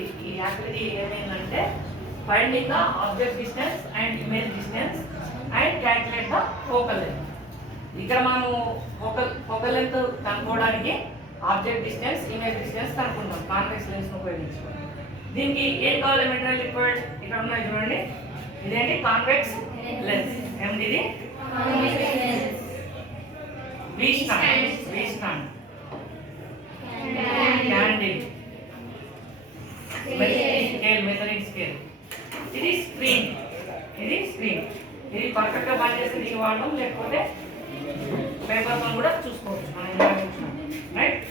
ఈ యాక్టివిటీ ఏమైందంటే finding the object distance and image distance and calculate the focal length. ఇక్కడ మనము focal length కనుక్కోవడానికి ఆబ్జెక్ట్ డిస్టెన్స్ ఇమేజ్ డిస్టెన్స్ కనుక్కుంటాం convex lens ఉపయోగించుకొని. దీనికి ఏం కావాలి మెటీరియల్ రిక్వైర్డ్ ఇక్కడ ఉన్నాయి చూడండి. ఇదేంటి కాన్వెక్స్ లెన్స్. ఏమిటి we stand candle measuring scale. ఇది స్క్రీన్ ఇది పర్ఫెక్ట్ గా పనిచేస్తే దీన్ని వాడడం, లేకపోతే పేపర్తో కూడా చూసుకోవచ్చు మనం రైట్.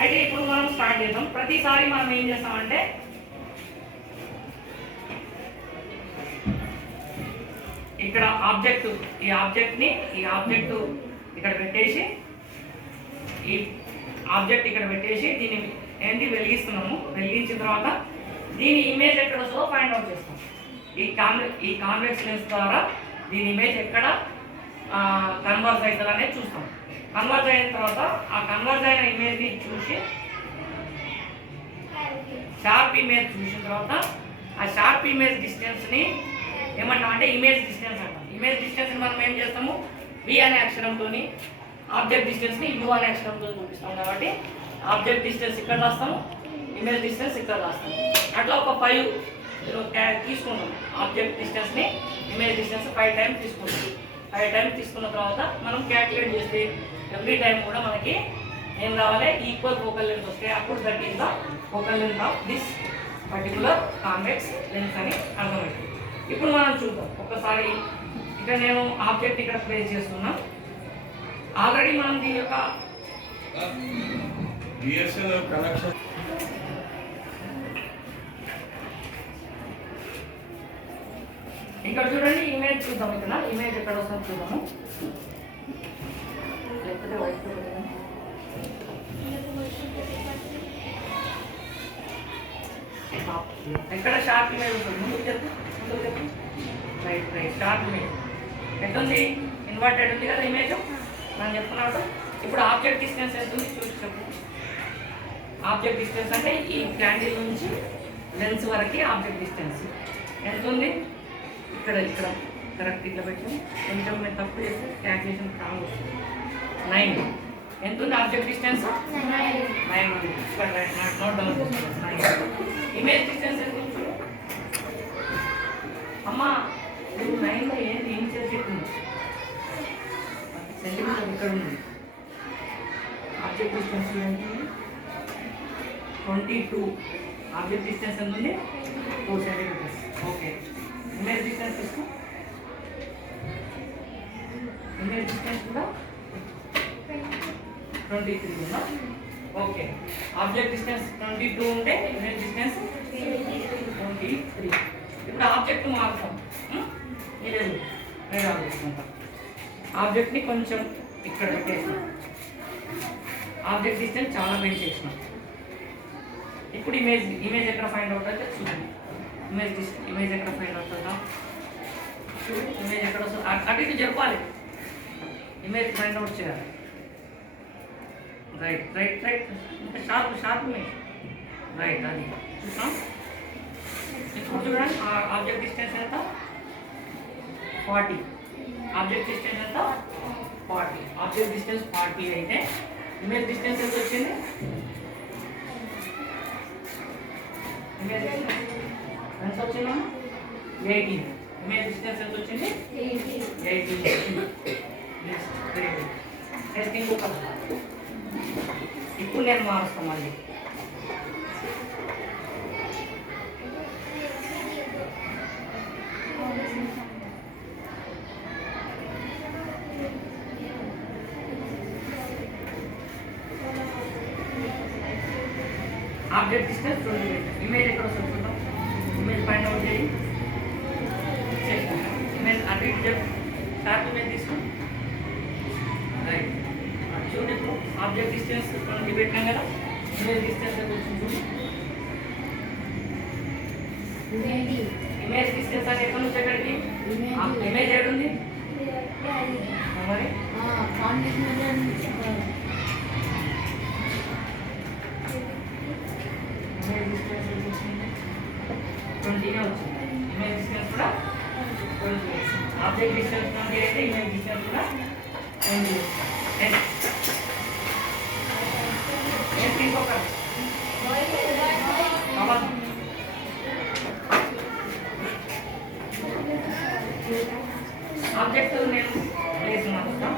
అయితే ఇప్పుడు మనం స్టార్ట్ చేద్దాం. ప్రతిసారి మనం ఏం చేస్తామంటే ఇక్కడ ఈ ఆబ్జెక్ట్ ఇక్కడ పెట్టేసి దీన్ని ఏంటి వెలిగిస్తున్నాము. వెలిగించిన తర్వాత దీని ఇమేజ్ ఎక్కడ వస్తుందో ఫైండ్ అవుట్ చేస్తాం. ఈ కాన్వెక్స్ లెన్స్ ద్వారా దీని ఇమేజ్ ఎక్కడ కన్వర్జ్ అవుతుంది అనేది చూస్తాం. కన్వర్జ్ అయిన తర్వాత ఆ కన్వర్జ్ అయిన ఇమేజ్ని చూసి షార్ప్ ఇమేజ్ చూసిన తర్వాత ఆ షార్ప్ ఇమేజ్ డిస్టెన్స్ని ఏమంటాం అంటే ఇమేజ్ డిస్టెన్స్ అంటాం. ఇమేజ్ డిస్టెన్స్ని మనం ఏం చేస్తాము, వి అనే అక్షరంతో ఆబ్జెక్ట్ డిస్టెన్స్ని యూ అనే అక్షరంతో చూపిస్తాం. కాబట్టి ఆబ్జెక్ట్ డిస్టెన్స్ ఇక్కడ రాస్తాము, ఇమేజ్ డిస్టెన్స్ ఇక్కడ రాస్తాము. అట్లా ఒక 5 తీసుకుంటాం. ఆబ్జెక్ట్ డిస్టెన్స్ని ఇమేజ్ డిస్టెన్స్ 5 టైమ్స్ తీసుకుంటాం. 5 టైమ్స్ తీసుకున్న తర్వాత మనం క్యాల్కులేట్ చేస్తే ఎవ్రీ టైం కూడా మనకి ఏం రావాలి, ఈక్వల్ ఫోకల్ లెంత్ వస్తే అప్పుడు that is the focal length of this particular convex lens అని అర్థమవుతుంది. ఇప్పుడు మనం చూద్దాం ఒకసారి. ఇక్కడ నేను ఆబ్జెక్ట్ ఇక్కడ ప్లేస్ చేస్తున్నా. ఆల్రెడీ మనం దీని యొక్క ఇక్కడ చూడండి ఇమేజ్ చూద్దాం. ఇక్కడ ఇమేజ్ ఎక్కడ వస్తుందో చూద్దాము. ఎక్కడ షార్ప్ ఇమేజ్ ఉంటుంది ముందుకు చెప్పు. రైట్ షార్ప్ ఇమేజ్ ఎట్టుంది, ఇన్వర్టెడ్ ఉంది కదా ఇమేజ్ మనం చెప్తున్నాడు. ఇప్పుడు ఆబ్జెక్ట్ డిస్టెన్స్ ఎంత ఉంది చూసి చెప్పు. ఆబ్జెక్ట్ డిస్టెన్స్ అంటే ఈ క్యాండిల్ నుంచి లెన్స్ వరకు ఆబ్జెక్ట్ డిస్టెన్స్ ఎంత ఉంది. ఇక్కడ కరెక్ట్ ఇట్లా పెట్టి కొంచెం మేము తప్పు చేస్తే క్యాల్కులేషన్ రాంగ్ వస్తుంది. 9 ఎంత ఉంది ఆబ్జెక్ట్ డిస్టెన్స్? 9 ఉంది. ఇక్కడ నోట్ డౌన్ చేసుకోవచ్చు. 9. ఇమేజ్ డిస్టెన్స్ ఎంత ఉంది అమ్మా? 9లో ఏం చేసేట్టుంది సెంటీమీటర్ ఇక్కడ ఉంది. ఆబ్జెక్ట్ డిస్టెన్స్ ఏంటి? 22. ఆబ్జెక్ట్ డిస్టెన్స్ ఎంత ఉంది? 2 సెంటీమీటర్స్. ఓకే. ఇమేజ్ డిస్టెన్స్ తీసుకో. ఇమేజ్ డిస్టెన్స్ కూడా 23 ఉందా? ఓకే. ఆబ్జెక్ట్ డిస్టెన్స్ 22 ఉంటే ఇమేజ్ డిస్టెన్స్ 23. ఇప్పుడు ఆబ్జెక్ట్ మారుతాం. లేదు నేను ఆలోచిస్తుంటాం. ఆబ్జెక్ట్ని కొంచెం ఇక్కడ పెట్టేసాం. ఆబ్జెక్ట్ డిస్టెన్స్ చాలా పెంచేసినాం. ఇప్పుడు ఇమేజ్ ఎక్కడ ఫైండ్ అవుట్ అయితే చూడండి. ఇమేజ్ ఎక్కడ ఫైండ్ అవుతుందా? ఇమేజ్ ఎక్కడ వస్తుంది? అటు ఇటు చెప్పాలి. ఇమేజ్ ఫైండ్ అవుట్ చేయాలి. రైట్ ఇంకా షార్ప్ ఇమేజ్. రైట్ అది చూసాం. ఇప్పుడు చూడండి ఆబ్జెక్ట్ డిస్టెన్స్ ఎంత? 40. ఆబ్జెక్ట్ డిస్టెన్స్ ఎంత? 40. ఆబ్జెక్ట్ డిస్టెన్స్ 40 అయితే ఇమేజ్ డిస్టెన్స్ ఎంత వచ్చింది? ఇమేజ్ డిస్టెన్స్ ఎంత వచ్చిందా? 18. ఇమేజ్ డిస్టెన్స్ ఎంత వచ్చింది? 18. టెస్టింగ్ ఇప్పుడు నేను మారుస్తాను మళ్ళీ. Object distance 20. ఇమేజ్ ఎక్కడ వస్తుంది చూద్దాం. ఇమేజ్ ఫైండ్ అవుట్ చేయి. ఇమేజ్ అటు ఇటు షార్ప్ ఇమేజ్ తీసుకో. రైట్ చూడండి. ఇప్పుడు ఆబ్జెక్ట్ డిస్టెన్స్ 20 పెట్టాం కదా. ఇమేజ్ డిస్టెన్స్ ఎంత వచ్చింది చూడు. ఇమేజ్ డిస్టెన్స్ అంటే ఎక్కడ నుంచి ఎక్కడికి? ఇమేజ్ ఎక్కడ ఉంది మరి? Where is the 20 వచ్చింది. ఇమేజ్ డిస్టెన్స్ కూడా 20. ఆబ్జెక్ట్ డిస్టెన్స్ 20 అయితే ఇమేజ్ డిస్టెన్స్ కూడా 20. ఆబ్జెక్ట్ నేను ప్లేస్ మారుస్తాం.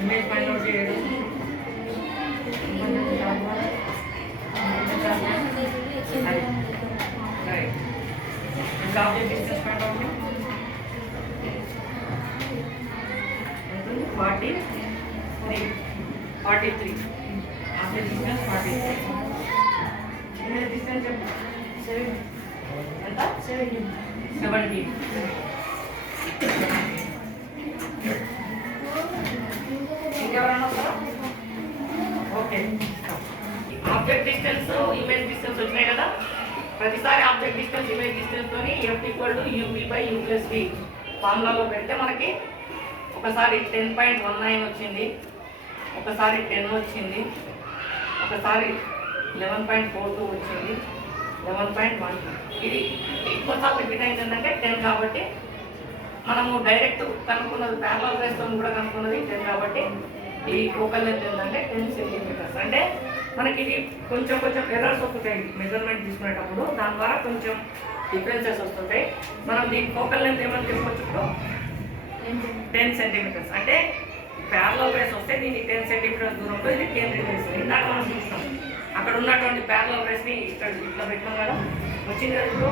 ఇమేజ్ ఫైండ్ అవుట్ చేయడం, object distance find out 43. Object distance 43. Image distance ఎంత? 17. ఇంకెవరన్నా వస్తారా? Okay. Object distance image distance వచ్చినాయి కదా. ప్రతిసారి ఆబ్జెక్ట్ డిస్టెన్స్ ఇమేజ్ డిస్టెన్స్ తోని F = UV/U+V ఫార్ములాలో పెడితే మనకి ఒకసారి 10.19 వచ్చింది, ఒకసారి 10 వచ్చింది, ఒకసారి 11.42 వచ్చింది, 11.12. ఇది ఎక్కువసార్లు రిపీట్ అయింది ఏంటంటే 10 కాబట్టి మనము డైరెక్ట్ కనుక్కున్నది ప్యారలల్ రేస్తో కూడా కనుక్కున్నది 10 కాబట్టి ఈ ఫోకల్ లెంత్ ఏంటంటే 10 సెంటీమీటర్స్. అంటే మనకి ఇది కొంచెం ఎర్రర్స్ వస్తుంటాయి మెజర్మెంట్ తీసుకునేటప్పుడు, దాని ద్వారా కొంచెం డిఫరెన్సెస్ వస్తుంటాయి. మనం దీని ఫోకల్ లెంత్ ఏమని చెప్పవచ్చు ఇప్పుడు 10 సెంటీమీటర్స్. అంటే ప్యారలల్ రేస్ వస్తే దీనికి 10 సెంటీమీటర్స్ దూరంలో ఇది కేంద్రీకరిస్తుంది. రేస్ ఇందాక మనం చూస్తాం అక్కడ ఉన్నటువంటి ప్యారలల్ రేస్ని ఇక్కడ ఇట్లా పెట్టాం కదా, వచ్చింది కదా ఇప్పుడు